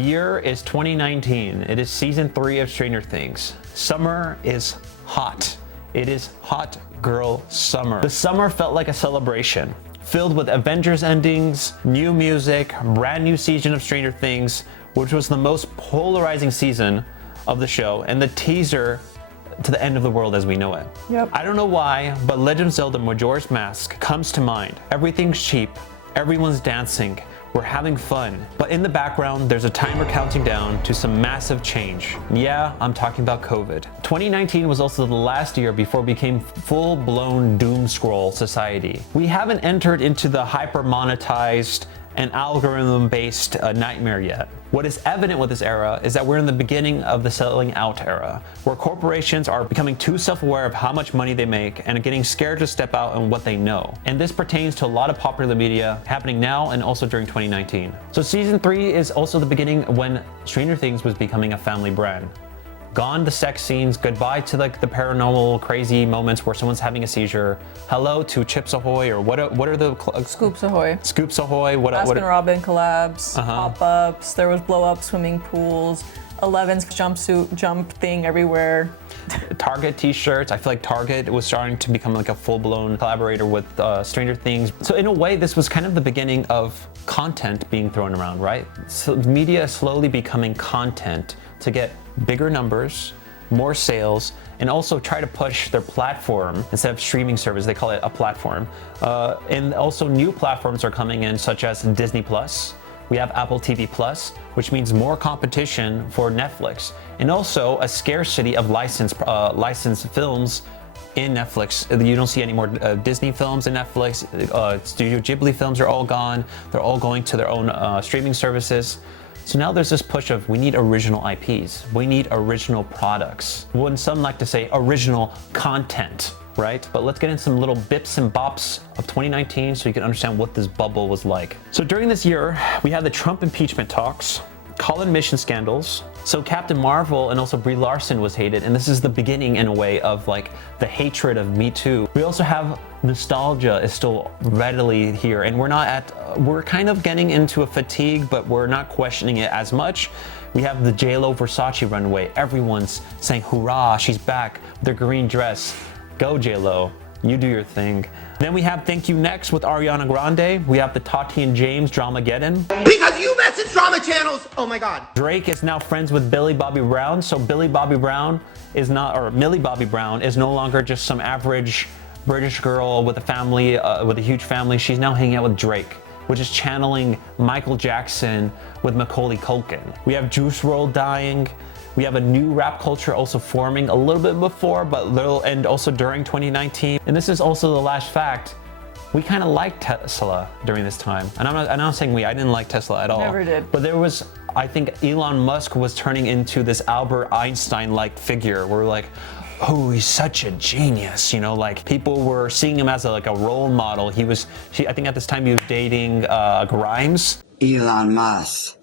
The year is 2019. It is season 3 of Stranger Things. Summer is hot. It is hot girl summer. The summer felt like a celebration, filled with Avengers endings, new music, brand new season of Stranger Things, which was the most polarizing season of the show, and the teaser to the end of the world as we know it. Yep. I don't know why, but Legend of Zelda Majora's Mask comes to mind. Everything's cheap, everyone's dancing, we're having fun. But in the background, there's a timer counting down to some massive change. Yeah, I'm talking about COVID. 2019 was also the last year before we became full-blown doom scroll society. We haven't entered into the hyper-monetized and algorithm-based nightmare yet. What is evident with this era is that we're in the beginning of the selling out era, where corporations are becoming too self-aware of how much money they make and are getting scared to step out on what they know. And this pertains to a lot of popular media happening now and also during 2019. So season 3 is also the beginning when Stranger Things was becoming a family brand. Gone the sex scenes, goodbye to like the paranormal crazy moments where someone's having a seizure. Hello to Chips Ahoy, or what are the Scoops Ahoy. Scoops Ahoy. Baskin Robin collabs, pop-ups. There was blow-up swimming pools. 11's jumpsuit jump thing everywhere. Target t-shirts. I feel like Target was starting to become like a full-blown collaborator with Stranger Things. So in a way, this was kind of the beginning of content being thrown around, right? So media slowly becoming content to get bigger numbers, more sales, and also try to push their platform instead of streaming service. They call it a platform. And also new platforms are coming in, such as Disney Plus. We have Apple TV Plus, which means more competition for Netflix, and also a scarcity of licensed films in Netflix. You don't see any more Disney films in Netflix. Studio Ghibli films are all gone. They're all going to their own streaming services. So now there's this push of we need original IPs. We need original products. When some like to say original content, right? But let's get into some little bips and bops of 2019 so you can understand what this bubble was like. So during this year, we had the Trump impeachment talks, Colin mission scandals. So Captain Marvel and also Brie Larson was hated, and this is the beginning in a way of like the hatred of Me Too. We also have nostalgia is still readily here, and we're kind of getting into a fatigue, but we're not questioning it as much. We have the JLo Versace runway. Everyone's saying, hurrah, she's back, the green dress. Go JLo, you do your thing. Then we have Thank You Next with Ariana Grande. We have the Tati and James Dramageddon. Because you message drama channels! Oh my god. Drake is now friends with Millie Bobby Brown. So Millie Bobby Brown is no longer just some average British girl with a family, with a huge family. She's now hanging out with Drake, which is channeling Michael Jackson with Macaulay Culkin. We have Juice WRLD dying. We have a new rap culture also forming a little bit before, and also during 2019. And this is also the last fact. We kind of liked Tesla during this time. And I'm not saying I didn't like Tesla at all. Never did. But I think Elon Musk was turning into this Albert Einstein-like figure. Where we're like, oh, he's such a genius, like people were seeing him as a role model. I think at this time he was dating Grimes. Elon Musk,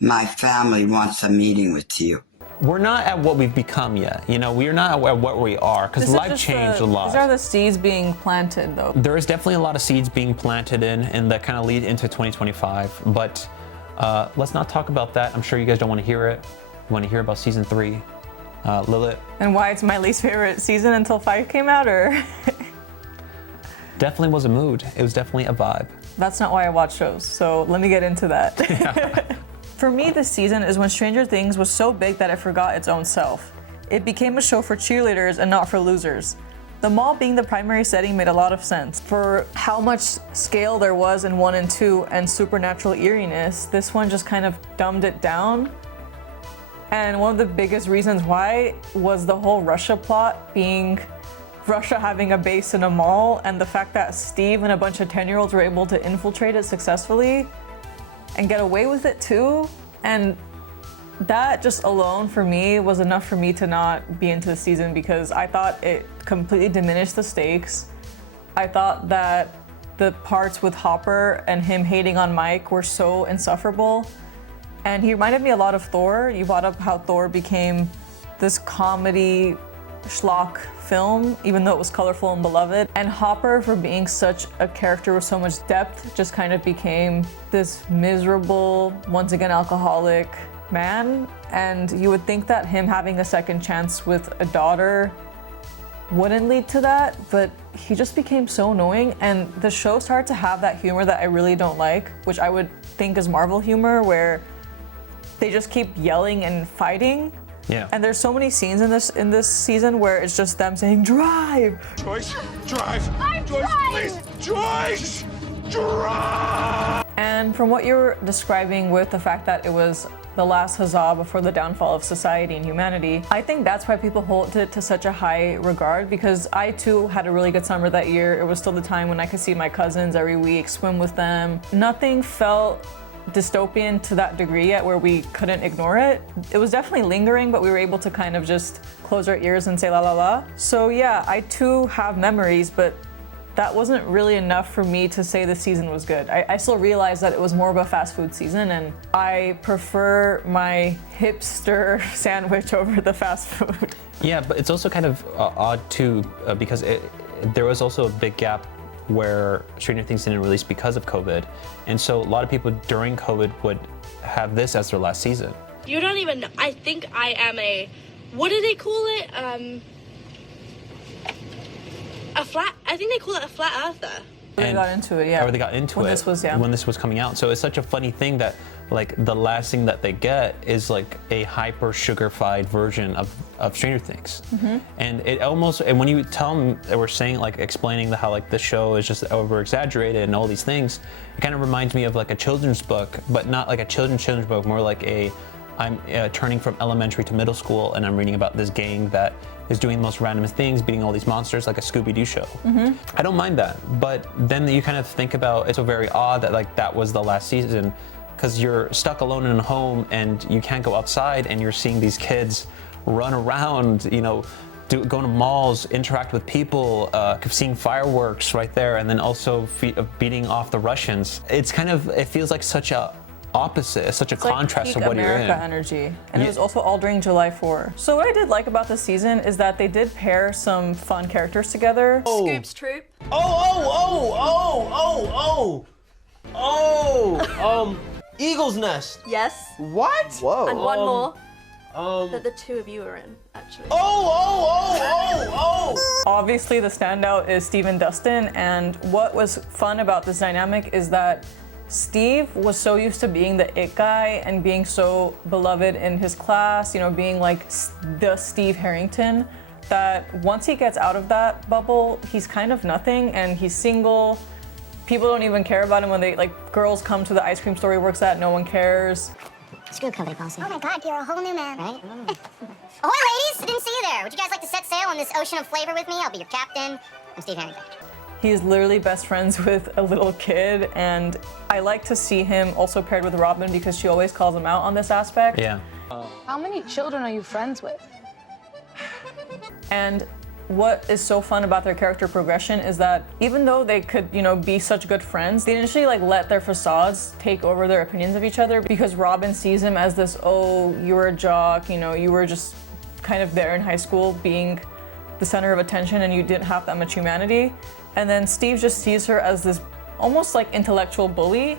my family wants a meeting with you. We're not at what we've become yet. We are not at what we are, because life changed a lot. These are the seeds being planted, though. There is definitely a lot of seeds being planted and that kind of lead into 2025. But let's not talk about that. I'm sure you guys don't want to hear it. You want to hear about season 3. Lilit. And why it's my least favorite season until 5 came out, or? Definitely was a mood. It was definitely a vibe. That's not why I watch shows, so let me get into that. Yeah. For me, this season is when Stranger Things was so big that it forgot its own self. It became a show for cheerleaders and not for losers. The mall being the primary setting made a lot of sense. For how much scale there was in 1 and 2 and supernatural eeriness, this one just kind of dumbed it down. And one of the biggest reasons why was the whole Russia plot being Russia having a base in a mall, and the fact that Steve and a bunch of 10-year-olds were able to infiltrate it successfully and get away with it too. And that just alone for me was enough for me to not be into the season, because I thought it completely diminished the stakes. I thought that the parts with Hopper and him hating on Mike were so insufferable. And he reminded me a lot of Thor. You brought up how Thor became this comedy schlock film, even though it was colorful and beloved. And Hopper, for being such a character with so much depth, just kind of became this miserable, once again alcoholic man. And you would think that him having a second chance with a daughter wouldn't lead to that, but he just became so annoying. And the show started to have that humor that I really don't like, which I would think is Marvel humor, where they just keep yelling and fighting. Yeah. And there's so many scenes in this season where it's just them saying, drive! Joyce, drive! Joyce, please! Joyce! Drive! And from what you're describing with the fact that it was the last huzzah before the downfall of society and humanity, I think that's why people hold it to such a high regard, because I too had a really good summer that year. It was still the time when I could see my cousins every week, swim with them. Nothing felt dystopian to that degree yet where we couldn't ignore it. It was definitely lingering, but we were able to kind of just close our ears and say la la la. So yeah, I too have memories, but that wasn't really enough for me to say the season was good. I still realized that it was more of a fast food season, and I prefer my hipster sandwich over the fast food. Yeah, but it's also kind of odd too, because there was also a big gap where Stranger Things didn't release because of COVID. And so a lot of people during COVID would have this as their last season. You don't even know. I think I am what do they call it? I think they call it a flat earther. They got into it, yeah. Or they got into when it this was, when this was coming out. So it's such a funny thing that like the last thing that they get is like a hyper sugar-fied version of Stranger Things. Mm-hmm. And it almost, and when you tell them that we're saying like explaining how like the show is just over exaggerated and all these things, it kind of reminds me of like a children's book, but not like a children's book, more like I'm turning from elementary to middle school and I'm reading about this gang that is doing the most random things, beating all these monsters like a Scooby-Doo show. Mm-hmm. I don't mind that, but then you kind of think about, it's so very odd that like that was the last season, because you're stuck alone in a home and you can't go outside and you're seeing these kids run around, you know, go to malls, interact with people, seeing fireworks right there, and then also beating off the Russians. It's kind of, it feels like such a opposite, such a contrast to what you're in. America energy. And it was also all during July 4. So what I did like about this season is that they did pair some fun characters together. Scoop's Troop. Eagle's Nest. Yes. What? Whoa. And one more that the two of you are in, actually. Obviously the standout is Steve and Dustin, and what was fun about this dynamic is that Steve was so used to being the it guy and being so beloved in his class, you know, being like the Steve Harrington, that once he gets out of that bubble, he's kind of nothing, and he's single. People don't even care about him when girls come to the ice cream store he works at, no one cares. Screw company policy. Oh my God, you're a whole new man. Right? Ahoy, ladies! Didn't see you there. Would you guys like to set sail on this ocean of flavor with me? I'll be your captain. I'm Steve Harrington. He's literally best friends with a little kid, and I like to see him also paired with Robin because she always calls him out on this aspect. Yeah. How many children are you friends with? And what is so fun about their character progression is that even though they could, you know, be such good friends, they initially let their facades take over their opinions of each other, because Robin sees him as this, oh, you were a jock, you know, you were just kind of there in high school being the center of attention and you didn't have that much humanity. And then Steve just sees her as this almost like intellectual bully.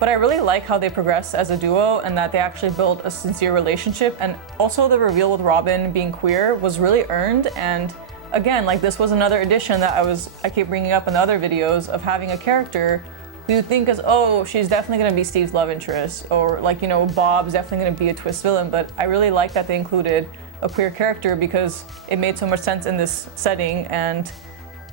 But I really like how they progress as a duo and that they actually build a sincere relationship. And also the reveal with Robin being queer was really earned. And again, like this was another addition that I keep bringing up in the other videos of having a character who you think is, oh, she's definitely gonna be Steve's love interest, or like, you know, Bob's definitely gonna be a twist villain. But I really like that they included a queer character because it made so much sense in this setting, and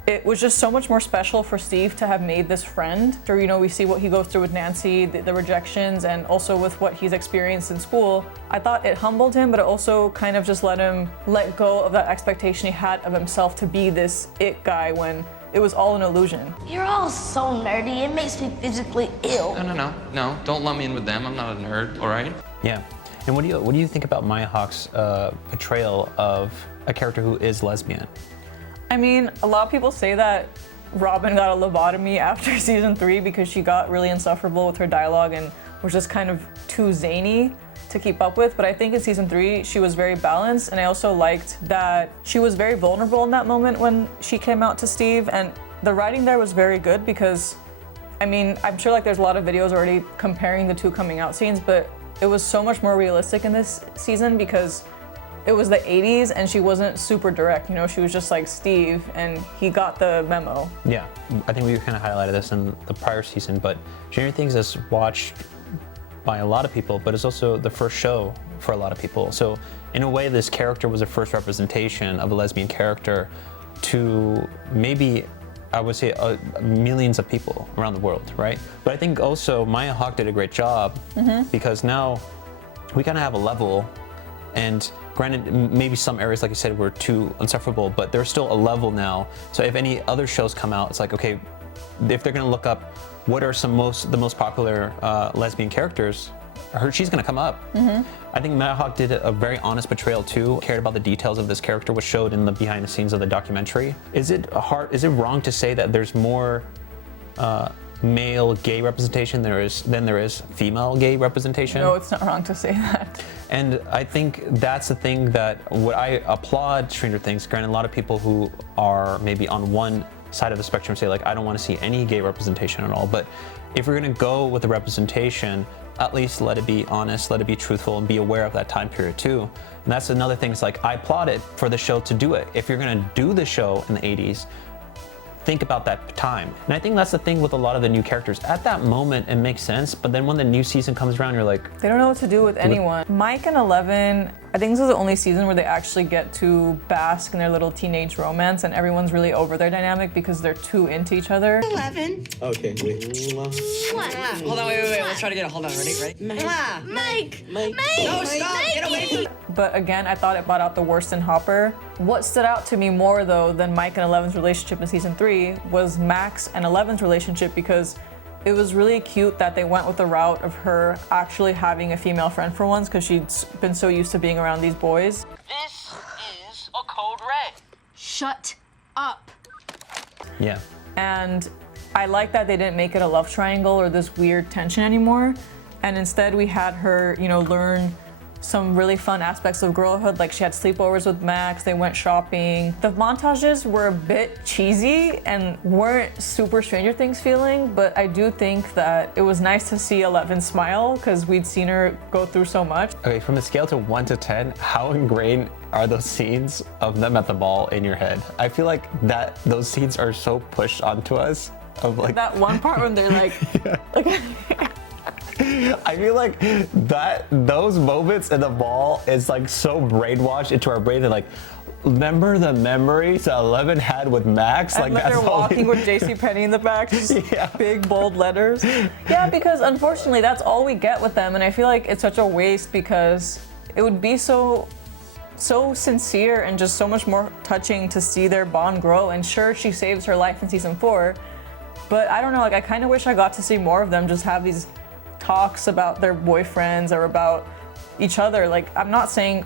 it was just so much more special for Steve to have made this friend. Or, you know, we see what he goes through with Nancy, the rejections, and also with what he's experienced in school. I thought it humbled him, but it also kind of just let him let go of that expectation he had of himself to be this it guy when it was all an illusion. You're all so nerdy, it makes me physically ill. No, don't lump me in with them. I'm not a nerd, all right? Yeah. And what do you think about Maya Hawke's portrayal of a character who is lesbian? I mean, a lot of people say that Robin got a lobotomy after season 3 because she got really insufferable with her dialogue and was just kind of too zany to keep up with, but I think in season 3 she was very balanced, and I also liked that she was very vulnerable in that moment when she came out to Steve, and the writing there was very good because, I mean, I'm sure like there's a lot of videos already comparing the 2 coming out scenes, but it was so much more realistic in this season because it was the 80s and she wasn't super direct, you know, she was just like Steve and he got the memo. Yeah, I think we kind of highlighted this in the prior season, but Stranger Things is watched by a lot of people, but it's also the first show for a lot of people. So in a way, this character was a first representation of a lesbian character to maybe, I would say, millions of people around the world, right? But I think also Maya Hawke did a great job because now we kind of have a level, and granted, maybe some areas, like you said, were too insufferable, but there's still a level now. So if any other shows come out, it's like, okay, if they're gonna look up what are the most popular lesbian characters, she's gonna come up. I think Maya Hawke did a very honest portrayal too, cared about the details of this character, which showed in the behind the scenes of the documentary. Is it wrong to say that there's more male gay representation than there is female gay representation? No, it's not wrong to say that. And I think that's the thing that what I applaud Stranger Things. Granted, a lot of people who are maybe on one side of the spectrum say like, I don't want to see any gay representation at all. But if we're going to go with the representation, at least let it be honest, let it be truthful, and be aware of that time period too. And that's another thing. It's like, I applaud it for the show to do it. If you're going to do the show in the 80s, think about that time. And I think that's the thing with a lot of the new characters. At that moment, it makes sense, but then when the new season comes around, you're like... They don't know what to do with anyone. Mike and Eleven, I think this is the only season where they actually get to bask in their little teenage romance, and everyone's really over their dynamic because they're too into each other. 11. Okay, wait. What? Hold on, wait. Let's try to get it. Hold on, ready? Mike. No, stop! Get away from me! But again, I thought it brought out the worst in Hopper. What stood out to me more though than Mike and Eleven's relationship in season 3 was Max and Eleven's relationship, because it was really cute that they went with the route of her actually having a female friend for once, because she'd been so used to being around these boys. This is a code red. Shut up. Yeah. And I like that they didn't make it a love triangle or this weird tension anymore. And instead we had her, you know, learn some really fun aspects of girlhood, like she had sleepovers with Max, they went shopping. The montages were a bit cheesy and weren't super Stranger Things feeling, but I do think that it was nice to see Eleven smile because we'd seen her go through so much. Okay, from a scale to 1 to 10, how ingrained are those scenes of them at the mall in your head? I feel like those scenes are so pushed onto us of like... That one part when they're like... I feel like those moments in the mall is like so brainwashed into our brain. They're like, remember the memories that Eleven had with Max? And like they're walking with JCPenney in the back, just big bold letters. Yeah, because unfortunately that's all we get with them, and I feel like it's such a waste because it would be so sincere and just so much more touching to see their bond grow. And sure, she saves her life in season 4, but I don't know, like I kind of wish I got to see more of them just have these talks about their boyfriends or about each other. Like, I'm not saying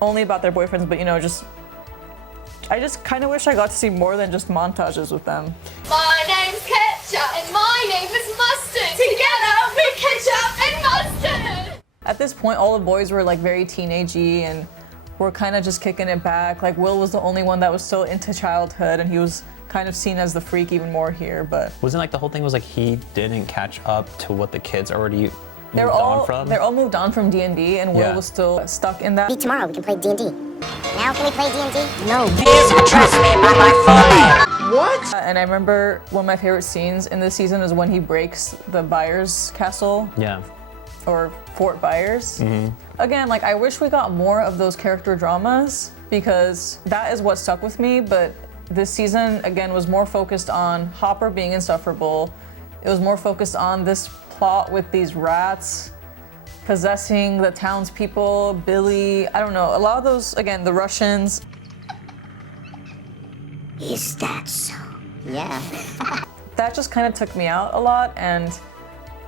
only about their boyfriends, but you know, I just kind of wish I got to see more than just montages with them. My name's Ketchup and my name is Mustard. Together we're Ketchup and Mustard. At this point, all the boys were like very teenagey and were kind of just kicking it back. Like Will was the only one that was still into childhood, and he was kind of seen as the freak even more here. But wasn't like the whole thing was like he didn't catch up to what the kids already moved on from? They're all moved on from D&D, and Will was still stuck in that. Tomorrow we can play D&D. Now can we play D&D? No. Trust me, not my fault. What? And I remember one of my favorite scenes in this season is when he breaks the Byers castle. Yeah. Or Fort Byers. Again, like I wish we got more of those character dramas because that is what stuck with me, but this season, again, was more focused on Hopper being insufferable. It was more focused on this plot with these rats possessing the townspeople, Billy, I don't know, a lot of those, again, the Russians. Is that so? Yeah. That just kind of took me out a lot, and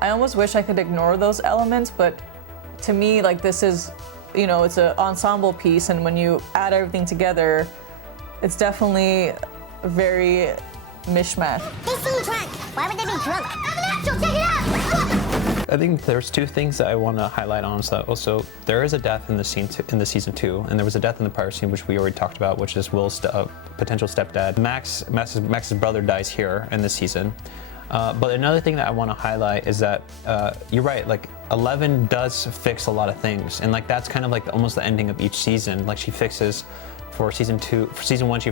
I almost wish I could ignore those elements, but to me, like this is, you know, it's an ensemble piece, and when you add everything together, it's definitely very mishmash. They seem drunk. Why would they be drunk? I have an actual, check it out! I think there's two things that I want to highlight on. So also, there is a death in the season 2, and there was a death in the prior scene, which we already talked about, which is Will's potential stepdad. Max's brother dies here in this season. But another thing that I want to highlight is that you're right. Like 11 does fix a lot of things, and like that's kind of like almost the ending of each season. Like she fixes. For season 2, for season 1, she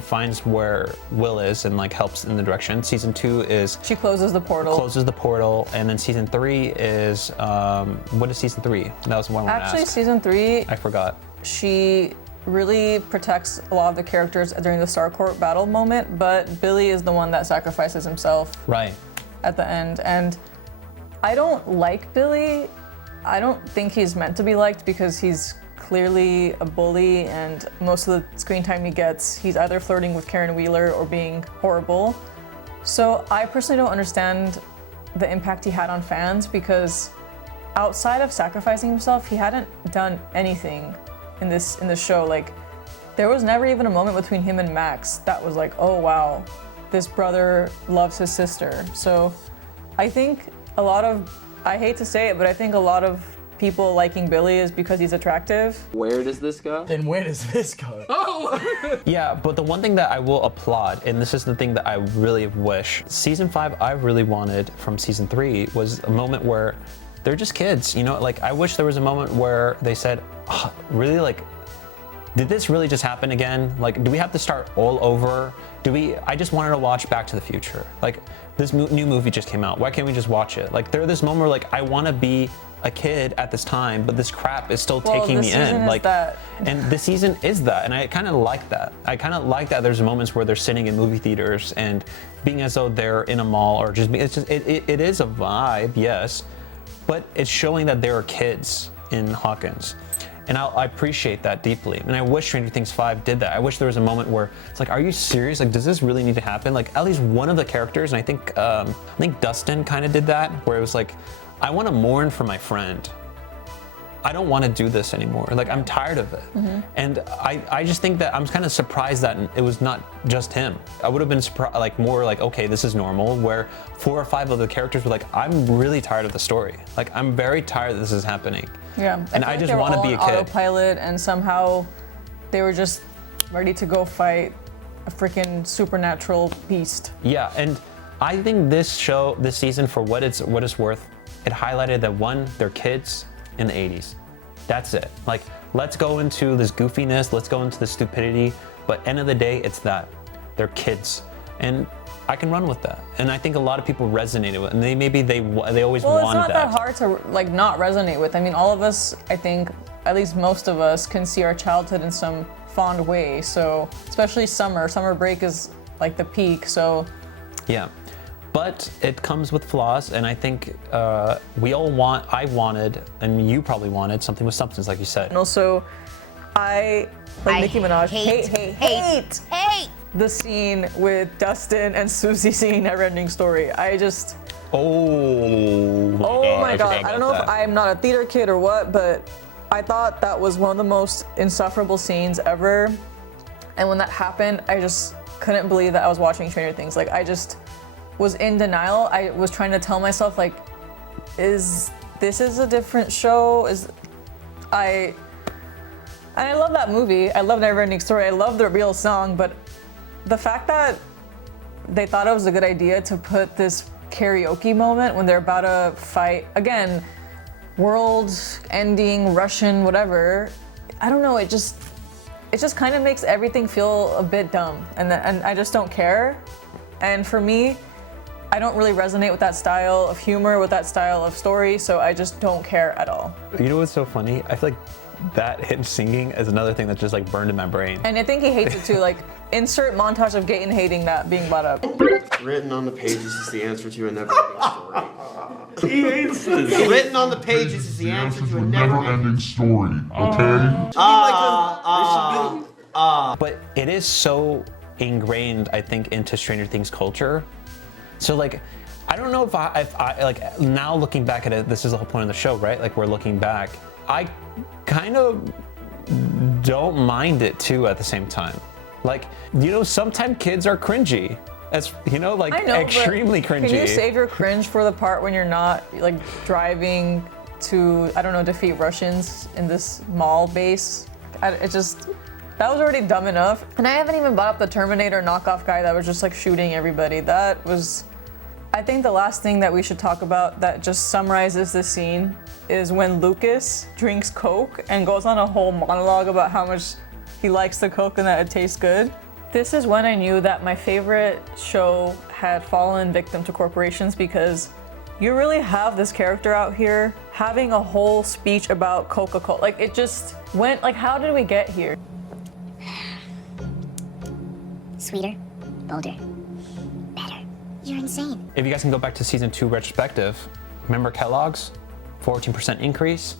finds where Will is and like helps in the direction. Season 2 is she closes the portal. And then season 3 is what is season 3? That was one I wanted to ask. Actually, season 3, I forgot. She really protects a lot of the characters during the Starcourt battle moment, but Billy is the one that sacrifices himself. Right. At the end, and I don't like Billy. I don't think he's meant to be liked because he's clearly a bully, and most of the screen time he gets, he's either flirting with Karen Wheeler or being horrible. So I personally don't understand the impact he had on fans, because outside of sacrificing himself, he hadn't done anything in this show. Like, there was never even a moment between him and Max that was like, oh wow, this brother loves his sister. So I think I hate to say it, but I think a lot of people liking Billy is because he's attractive. Where does this go? Then where does this go? Oh! Yeah, but the one thing that I will applaud, and this is the thing that I really wish, season 5 I really wanted from season 3 was a moment where they're just kids, you know? Like, I wish there was a moment where they said, oh, really, like, did this really just happen again? Like, do we have to start all over? I just wanted to watch Back to the Future. Like, this new movie just came out. Why can't we just watch it? Like, there's this moment where, like, I want to be a kid at this time, but this crap is still taking me in. Like, and the season is that, and I kind of like that. I kind of like that. There's moments where they're sitting in movie theaters and being as though they're in a mall, or just it is a vibe, yes, but it's showing that there are kids in Hawkins. And I appreciate that deeply. And I wish Stranger Things 5 did that. I wish there was a moment where it's like, are you serious? Like, does this really need to happen? Like, at least one of the characters, and I think Dustin kind of did that, where it was like, I want to mourn for my friend. I don't want to do this anymore. Like, I'm tired of it. Mm-hmm. And I just think that I'm kind of surprised that it was not just him. I would have been surprised, like, more like, okay, this is normal, where 4 or 5 of the characters were like, I'm really tired of the story. Like, I'm very tired that this is happening. Yeah. And I just want to be a kid. Autopilot, and somehow they were just ready to go fight a freaking supernatural beast. Yeah, and I think this season, for what it's worth, it highlighted that, one, they're kids in the 80s. That's it. Like, let's go into this goofiness, let's go into the stupidity, but end of the day, it's that. They're kids. And I can run with that. And I think a lot of people resonated with it, and they always wanted that. Well, it's not that hard to, like, not resonate with. I mean, all of us, I think, at least most of us, can see our childhood in some fond way. So, especially summer break is like the peak, so. Yeah. But it comes with flaws, and I think I wanted, and you probably wanted, something with substance, like you said. And also, Nicki Minaj, hate the scene with Dustin and Susie singing Neverending Story. Oh my god. I don't know if I'm not a theater kid or what, but I thought that was one of the most insufferable scenes ever. And when that happened, I just couldn't believe that I was watching Stranger Things. Like, I just was in denial. I was trying to tell myself, like, this is a different show? And I love that movie. I love Neverending Story. I love the real song, but the fact that they thought it was a good idea to put this karaoke moment when they're about to fight, again, world-ending, Russian, whatever, I don't know, it just kind of makes everything feel a bit dumb, and I just don't care. And for me, I don't really resonate with that style of humor, with that style of story, so I just don't care at all. You know what's so funny? I feel like that hit singing is another thing that just like burned in my brain. And I think he hates it too. Like, insert montage of Gaten hating that being brought up. Written on the pages is the answer to a never-ending story. He hates this. Written on the pages is the answer to a never-ending story. Okay. But it is so ingrained, I think, into Stranger Things culture. So like, I don't know if I like, now looking back at it, this is the whole point of the show, right? Like, we're looking back. I kind of don't mind it too at the same time. Like, you know, sometimes kids are cringy. It's, you know, like I know, extremely but cringy. Can you save your cringe for the part when you're not like driving to, I don't know, defeat Russians in this mall base? It just, that was already dumb enough. And I haven't even brought up the Terminator knockoff guy that was just like shooting everybody. That was, I think the last thing that we should talk about that just summarizes this scene is when Lucas drinks Coke and goes on a whole monologue about how much he likes the Coke and that it tastes good. This is when I knew that my favorite show had fallen victim to corporations, because you really have this character out here having a whole speech about Coca-Cola. Like, it just went, like, how did we get here? Sweeter, bolder, better. You're insane. If you guys can go back to season 2 retrospective, remember Kellogg's? 14% increase.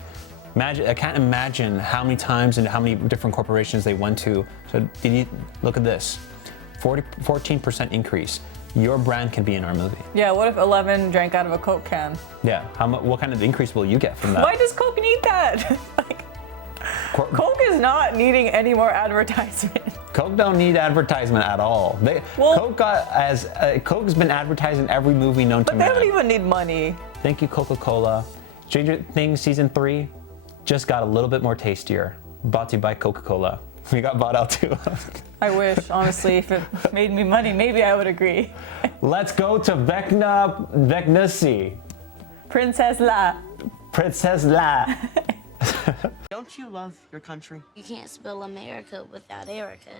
Imagine, I can't imagine how many times and how many different corporations they went to. So look at this, 14% increase. Your brand can be in our movie. Yeah, what if 11 drank out of a Coke can? Yeah, what kind of increase will you get from that? Why does Coke need that? Like, Coke is not needing any more advertisement. Coke don't need advertisement at all. Coke's been advertised in every movie known to man. But they don't even need money. Thank you, Coca-Cola. Stranger Things season 3 just got a little bit more tastier. Brought to you by Coca-Cola. We got bought out too. I wish, honestly, if it made me money, maybe I would agree. Let's go to Vecnasi. Princess La. Princess La. Don't you love your country? You can't spell America without Erica.